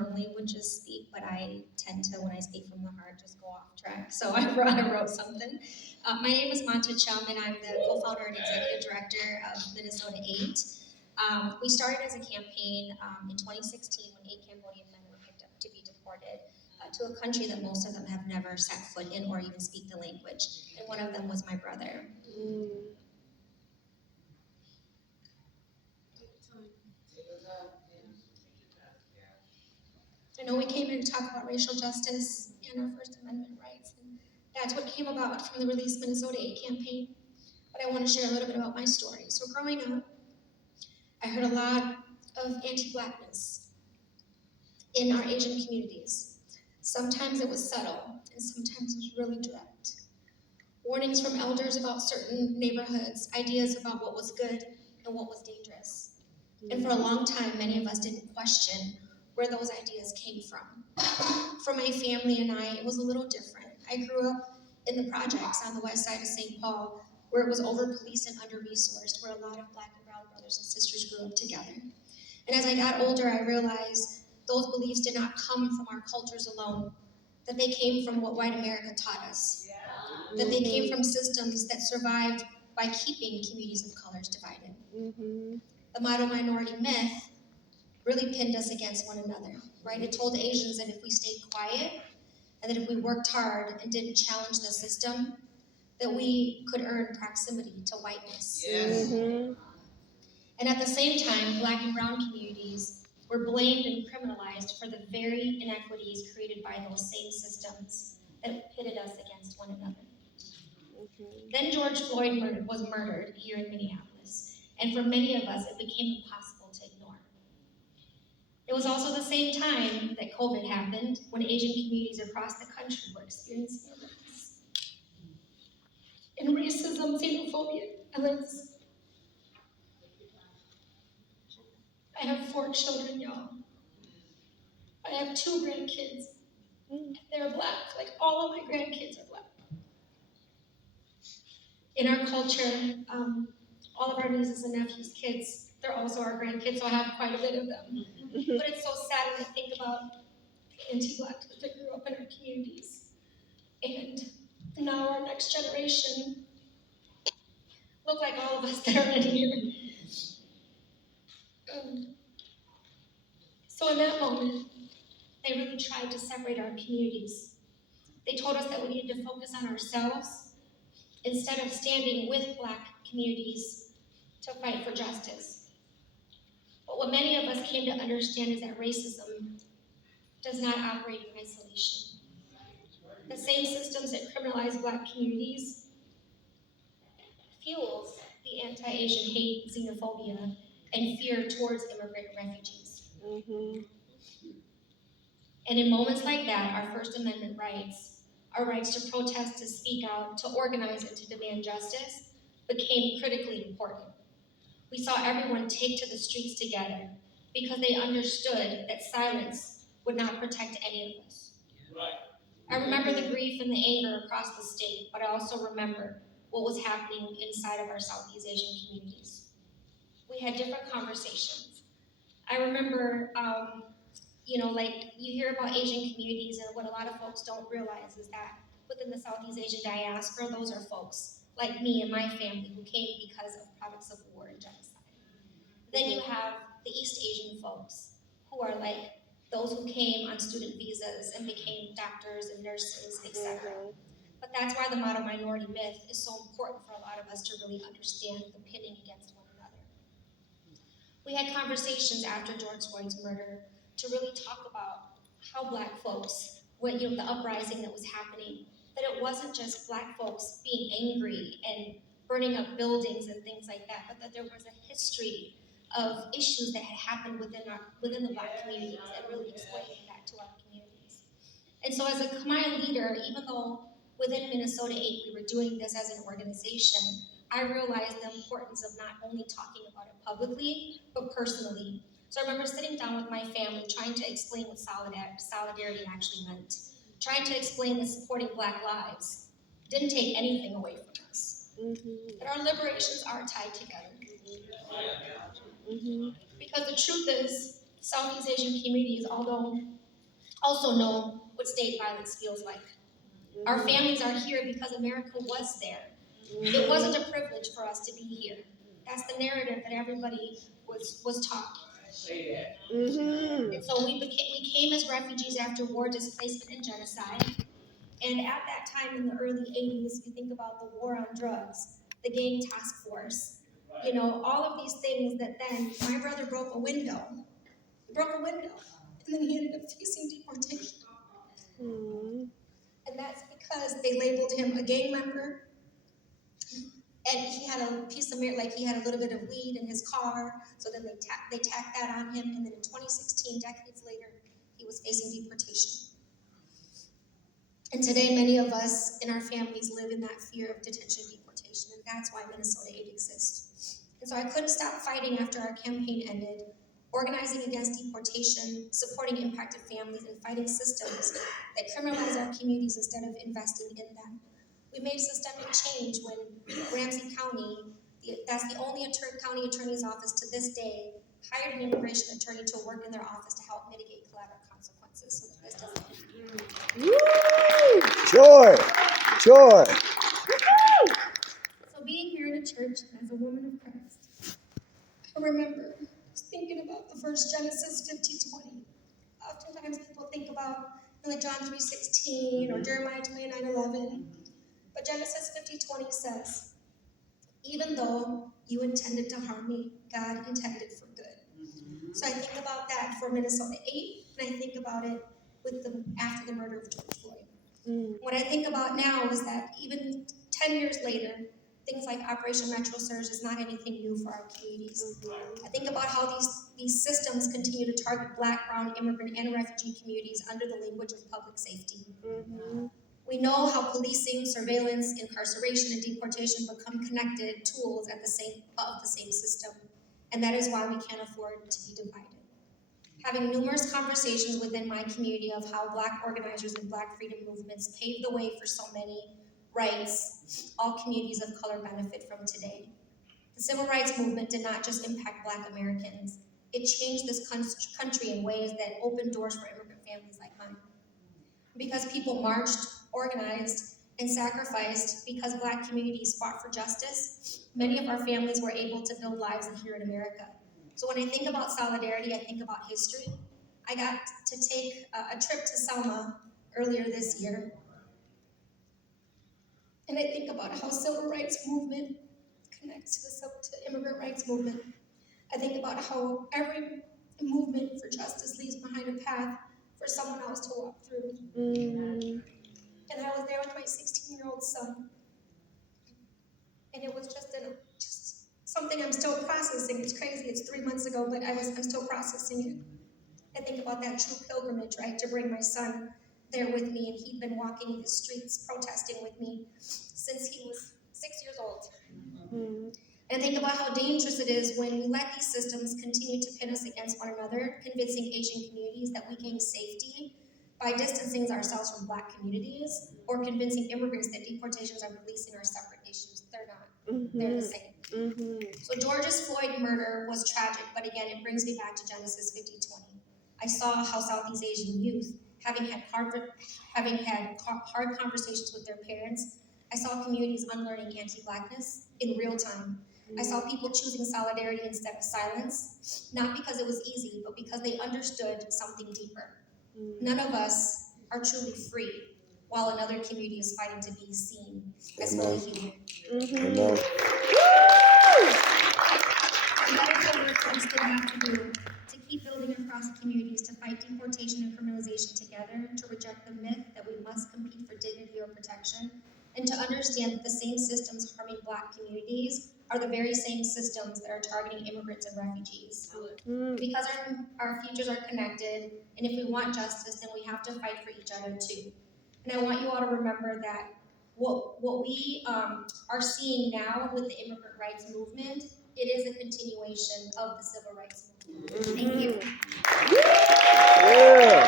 normally would just speak, but I tend to, when I speak from the heart, just go off track. So I wrote something. My name is Montha Chum, and I'm the co-founder and executive director of Minnesota 8. We started as a campaign in 2016 when 8 Cambodian men were picked up to be deported to a country that most of them have never set foot in or even speak the language. And one of them was my brother. I know we came here to talk about racial justice and our First Amendment rights, and that's what came about from the Release Minnesota 8 campaign. But I want to share a little bit about my story. So growing up, I heard a lot of anti-Blackness in our Asian communities. Sometimes it was subtle, and sometimes it was really direct. Warnings from elders about certain neighborhoods, ideas about what was good and what was dangerous. And for a long time, many of us didn't question where those ideas came from. For my family and I, it was a little different. I grew up in the projects on the west side of St. Paul, where it was over-policed and under-resourced, where a lot of Black and brown brothers and sisters grew up together. And as I got older, I realized those beliefs did not come from our cultures alone, that they came from what white America taught us, that they came from systems that survived by keeping communities of colors divided. The model minority myth really pinned us against one another, right? It told Asians that if we stayed quiet and that if we worked hard and didn't challenge the system, that we could earn proximity to whiteness. Yes. And at the same time, Black and brown communities were blamed and criminalized for the very inequities created by those same systems that pitted us against one another. Then George Floyd was murdered here in Minneapolis, and for many of us, it became impossible to ignore. It was also the same time that COVID happened, when Asian communities across the country were experiencing illness. And racism, xenophobia, others. I have 4 children, y'all. I have 2 grandkids. They're Black, like all of my grandkids are Black. In our culture, all of our nieces and nephews' kids, they're also our grandkids, so I have quite a bit of them. But it's so sad when I think about the anti-Black that grew up in our communities. And now our next generation look like all of us that are in here. So in that moment, they really tried to separate our communities. They told us that we needed to focus on ourselves instead of standing with Black communities to fight for justice. But what many of us came to understand is that racism does not operate in isolation. The same systems that criminalize Black communities fuels the anti-Asian hate, xenophobia, and fear towards immigrant refugees. And in moments like that, our First Amendment rights, our rights to protest, to speak out, to organize, and to demand justice, became critically important. We saw everyone take to the streets together because they understood that silence would not protect any of us. I remember the grief and the anger across the state, but I also remember what was happening inside of our Southeast Asian communities. We had different conversations. I remember, like you hear about Asian communities, and what a lot of folks don't realize is that within the Southeast Asian diaspora, those are folks like me and my family who came because of products of war and genocide. Then you have the East Asian folks who are like those who came on student visas and became doctors and nurses, etc. But that's why the model minority myth is so important for a lot of us to really understand the pitting against one another. We had conversations after George Floyd's murder to really talk about how Black folks, the uprising that was happening, that it wasn't just Black folks being angry and burning up buildings and things like that, but that there was a history of issues that had happened within the Black communities and really explaining that to our communities. And so as a Khmer leader, even though within Minnesota 8 we were doing this as an organization, I realized the importance of not only talking about it publicly, but personally. So I remember sitting down with my family, trying to explain what solidarity actually meant, trying to explain that supporting Black lives didn't take anything away from us. That our liberations are tied together. Because the truth is, Southeast Asian communities also know what state violence feels like. Our families are here because America was there. It wasn't a privilege for us to be here. That's the narrative that everybody was taught. And so we came as refugees after war, displacement, and genocide. And at that time in the early 80s, you think about the war on drugs, the gang task force, all of these things that then my brother broke a window. He broke a window, and then he ended up facing deportation. And that's because they labeled him a gang member, and he had a piece of like he had a little bit of weed in his car, so then they tacked that on him, and then in 2016, decades later, he was facing deportation. And today, many of us in our families live in that fear of detention and deportation, and that's why Minnesota Aid exists. And so I couldn't stop fighting after our campaign ended, organizing against deportation, supporting impacted families, and fighting systems that criminalize our communities instead of investing in them. We made systemic change when Ramsey County, that's the only county attorney's office to this day, hired an immigration attorney to work in their office to help mitigate collateral consequences so that this doesn't happen. Joy! Joy! So being here in a church as a woman of Christ, I remember thinking about the verse Genesis 50:20. Oftentimes people think about like John 3:16 or Jeremiah 29:11. But Genesis 50:20 says, even though you intended to harm me, God intended for good. So I think about that for Minnesota Aid, and I think about it after the murder of George Floyd. What I think about now is that even 10 years later, things like Operation Metro Surge is not anything new for our communities. I think about how these systems continue to target Black, brown, immigrant, and refugee communities under the language of public safety. We know how policing, surveillance, incarceration, and deportation become connected tools of the same system, and that is why we can't afford to be divided. Having numerous conversations within my community of how Black organizers and Black freedom movements paved the way for so many rights all communities of color benefit from today. The civil rights movement did not just impact Black Americans, it changed this country in ways that opened doors for immigrant families like mine. Because people marched, organized, and sacrificed because Black communities fought for justice, many of our families were able to build lives here in America. So when I think about solidarity, I think about history. I got to take a trip to Selma earlier this year, and I think about how civil rights movement connects to the immigrant rights movement. I think about how every movement for justice leaves behind a path for someone else to walk through. And I was there with my 16-year-old son. And it was just something I'm still processing. It's crazy, it's 3 months ago, but I'm still processing it. I think about that true pilgrimage, right, to bring my son there with me, and he'd been walking the streets protesting with me since he was 6 years old. And I think about how dangerous it is when we let these systems continue to pin us against one another, convincing Asian communities that we gain safety by distancing ourselves from Black communities, or convincing immigrants that deportations and policing are separate issues. They're not. They're the same. So George's Floyd murder was tragic, but again, it brings me back to Genesis 50:20. I saw how Southeast Asian youth, having had hard conversations with their parents, I saw communities unlearning anti-Blackness in real time. I saw people choosing solidarity instead of silence, not because it was easy, but because they understood something deeper. None of us are truly free, while another community is fighting to be seen as fully human. Amen. And that is the work we still have to do, to keep building across communities, to fight deportation and criminalization together, to reject the myth that we must compete for dignity or protection, and to understand that the same systems harming Black communities are the very same systems that are targeting immigrants and refugees. Because our futures are connected, and if we want justice, then we have to fight for each other too. And I want you all to remember that what we are seeing now with the immigrant rights movement, it is a continuation of the civil rights movement. Thank you. Yeah.